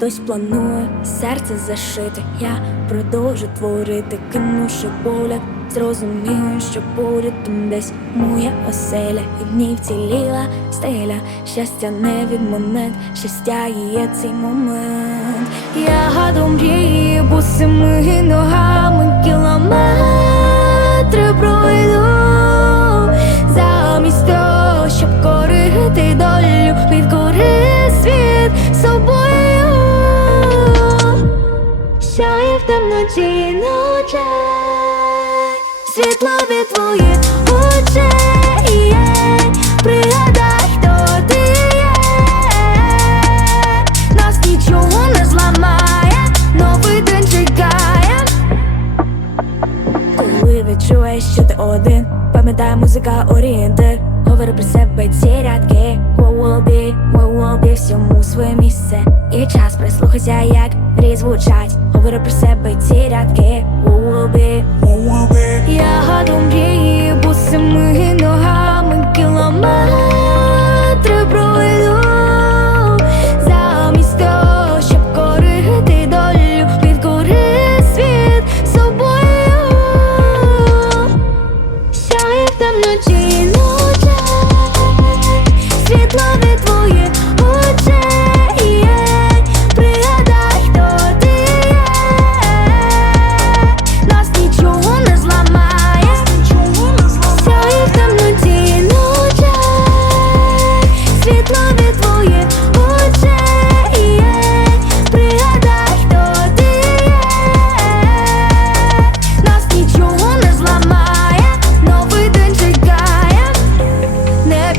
Хтось планує серце зашити, я продовжу творити, кину що погляд, зрозумію, що поряд там десь моя оселя, і в ній вціліла стеля, щастя не від монет, щастя є цей момент. Я гадом мрії босими ногами Сяє в темноті ночей, світло від твоїх очей, пригадай, хто ти є, нас нічого не зламає, новий день чекає. Коли відчуєш, що ти один, пам'ятай музика орієнтир Говори про себе ці рядки. What will be, what will be всьому своє місце. І час прислухайся, як мрії звучать Говори про себе ці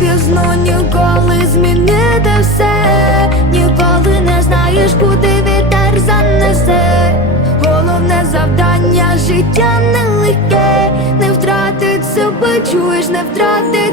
пізно ніколи змінити все, ніколи не знаєш, куди вітер занесе. Головне завдання життя нелегке, не втратить себе, чуєш, не втратить.